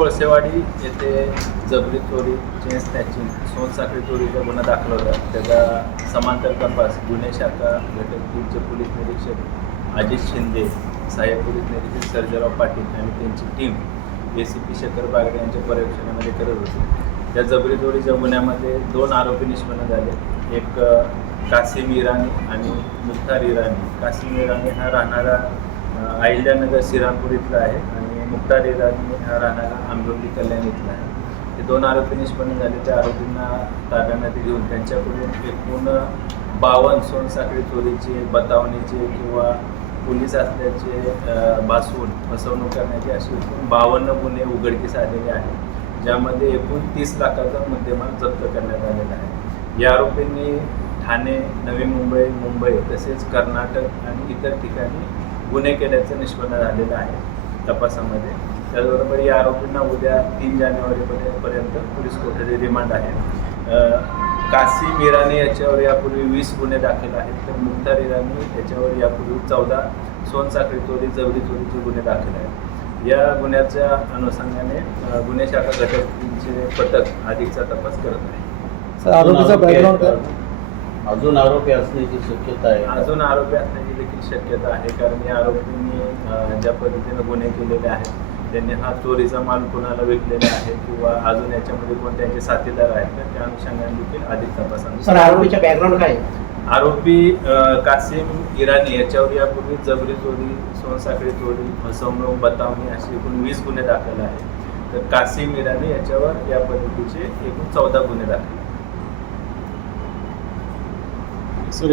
कोळसेवाडी येथे जबरी चोरी, चेन स्नॅचिंग, सोनसाखळी चोरीचा गुन्हा दाखल होता. त्याचा समांतर तपास गुन्हे शाखा घटक 3चे पोलीस निरीक्षक अजित शिंदे, सहाय्यक पोलीस निरीक्षक सर्जेराव पाटील आणि त्यांची टीम ACP शेखर बागडे यांच्या पर्यवेक्षणामध्ये करत होती. त्या जबरी चोरीच्या गुन्ह्यामध्ये 2 आरोपी निष्पन्न झाले. एक कासिम इराणी आणि मुख्तार इराणी. कासिम इराणी हा राहणारा अहिल्यानगर श्रीरामपूर इथला आहे आणि मुख्तार इराणी हा राहणारा आंबोली कल्याण इथला आहे. हे 2 आरोपी निष्पन्न झाले. त्या आरोपींना ताब्यामध्ये घेऊन त्यांच्याकडून एकूण 52 सोनसाखळी चोरीचे, बतावणीचे किंवा पोलीस असल्याचे भासवून फसवणूक करण्याचे असे एकूण 52 गुन्हे उघडकीस आलेले आहेत, ज्यामध्ये एकूण 30 लाखाचा मुद्देमाल जप्त करण्यात आलेला आहे. या आरोपींनी ठाणे, नवी मुंबई, मुंबई तसेच कर्नाटक आणि इतर ठिकाणी गुन्हे केल्याचं निष्पन्न झालेलं आहे तपासामध्ये. त्याचबरोबर या आरोपींना उद्या 3 जानेवारीपर्यंत पोलीस कोठडी रिमांड आहे. कासिम इराणी याच्यावर यापूर्वी 20 गुन्हे दाखल आहेत, तर मुख्तार इराणी याच्यावर यापूर्वी 14 सोनसाखळी चोरी, जबरी चोरीचे गुन्हे दाखल आहेत. या गुन्ह्याच्या अनुषंगाने गुन्हे शाखा घटकचे पथक अधिकचा तपास करत आहे. सर, आरोपीचा बॅकग्राऊंड अजून आरोपी असण्याची शक्यता आहे? अजून आरोपी असण्याची देखील शक्यता आहे, कारण या आरोपींनी ज्या पद्धतीने गुन्हे केलेले आहेत, त्यांनी हा चोरीचा माल कुणाला विकलेला आहे किंवा अजून याच्यामध्ये कोण त्यांचे साथीदार आहेत, तर त्या अनुषंगाने देखील अधिक तपास. सर, आरोपीचा बॅकग्राऊंड काय आहे? आरोपी कासिम इराणी याच्यावर यापूर्वी जबरी चोरी, सोनसाखळी चोरी, फसवणूक, बतावणी असे एकूण 20 गुन्हे दाखल आहेत. तर कासिम इराणी याच्यावर या पद्धतीचे एकूण 14 गुन्हे दाखल आहेत. सर,